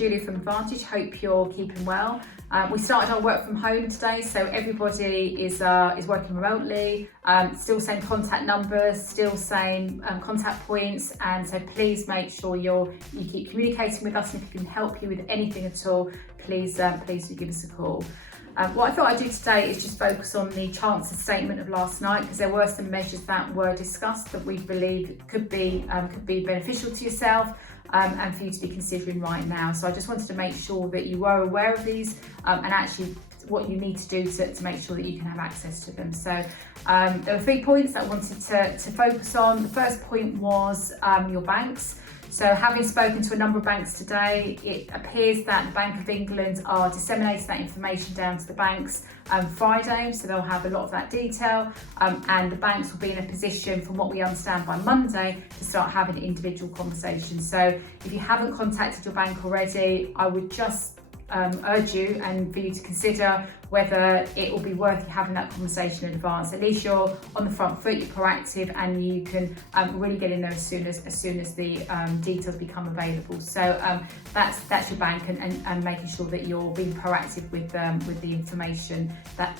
Julia from Advantage. Hope you're keeping well. We started our work from home today, so everybody is working remotely. Still same contact numbers, still same contact points, and so please make sure you keep communicating with us. And if we can help you with anything at all, please do give us a call. What I thought I'd do today is just focus on the Chancellor's statement of last night, because there were some measures that were discussed that we believe could be beneficial to yourself and for you to be considering right now. So I just wanted to make sure that you were aware of these and actually what you need to do to make sure that you can have access to them. So there were 3 points that I wanted to focus on. The first point was your banks. So having spoken to a number of banks today, it appears that the Bank of England are disseminating that information down to the banks Friday, so they'll have a lot of that detail, and the banks will be in a position, from what we understand, by Monday to start having individual conversations. So if you haven't contacted your bank already, I would just urge you and for you to consider whether it will be worth you having that conversation in advance. At least you're on the front foot, you're proactive, and you can really get in there as soon as the details become available. So that's your bank, and making sure that you're being proactive with the information that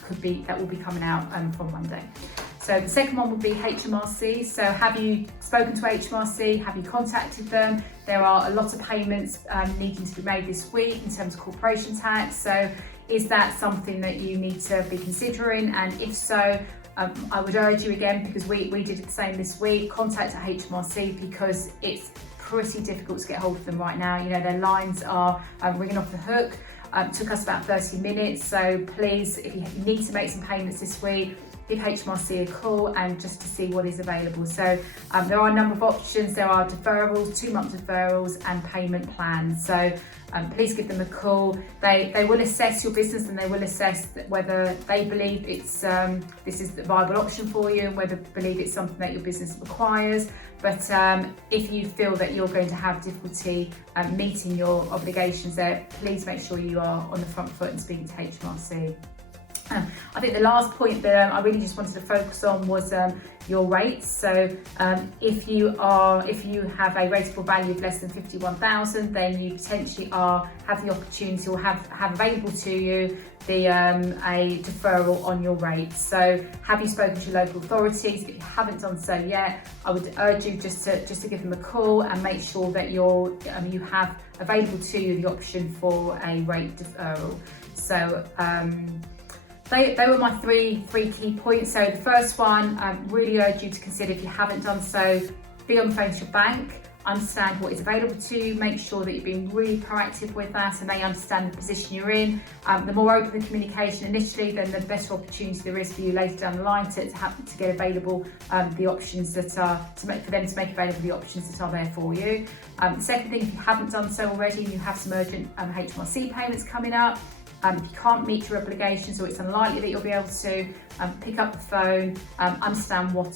will be coming out from Monday. So the second one would be HMRC. So have you spoken to HMRC? Have you contacted them? There are a lot of payments needing to be made this week in terms of corporation tax. So is that something that you need to be considering? And if so, I would urge you again, because we did the same this week, contact HMRC, because it's pretty difficult to get hold of them right now. You know, their lines are ringing off the hook. Took us about 30 minutes. So please, if you need to make some payments this week, give HMRC a call and just to see what is available. So there are a number of options. There are deferrals, 2-month deferrals, and payment plans. So please give them a call. They will assess your business, and they will assess whether they believe this is the viable option for you, and whether believe it's something that your business requires. But if you feel that you're going to have difficulty meeting your obligations there, please make sure you are on the front foot and speaking to HMRC. I think the last point that I really just wanted to focus on was your rates. So if you have a rateable value of less than 51,000, then you potentially have the opportunity, or have available to you a deferral on your rates. So have you spoken to your local authorities? If you haven't done so yet, I would urge you just to give them a call and make sure that you have available to you the option for a rate deferral. So they were my three key points. So the first one, really urge you to consider, if you haven't done so, be on the phone to your bank, understand what is available to you, make sure that you're being really proactive with that, and they understand the position you're in. The more open the communication initially, then the better opportunity there is for you later down the line to get available the options that are, for them to make available the options that are there for you. The second thing, if you haven't done so already, and you have some urgent HMRC payments coming up, if you can't meet your obligations, or it's unlikely that you'll be able to, pick up the phone, understand what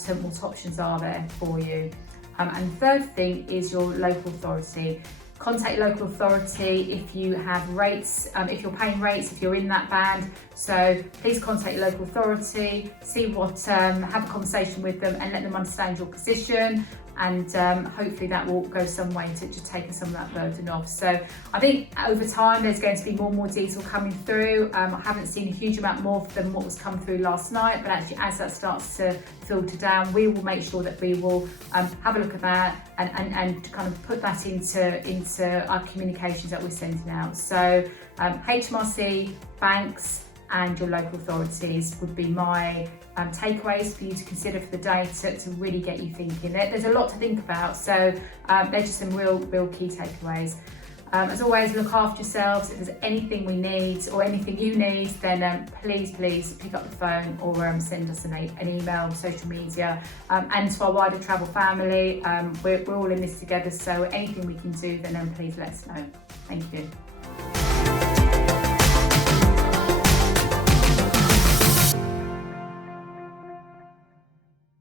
options are there for you. And the third thing is your local authority. Contact your local authority if you have rates, if you're paying rates, if you're in that band. So please contact your local authority, see have a conversation with them and let them understand your position. And hopefully that will go some way to just taking some of that burden off. So I think over time there's going to be more and more detail coming through. I haven't seen a huge amount more than what was come through last night, but actually as that starts to filter down, we will make sure that we will have a look at that and kind of put that into our communications that we're sending out. So HMRC, banks, and your local authorities would be my takeaways for you to consider for the day to really get you thinking. There's a lot to think about, so they're just some real key takeaways. As always, look after yourselves. If there's anything we need or anything you need, then please pick up the phone or send us an email, social media, and to our wider travel family. We're all in this together, so anything we can do, then please let us know. Thank you.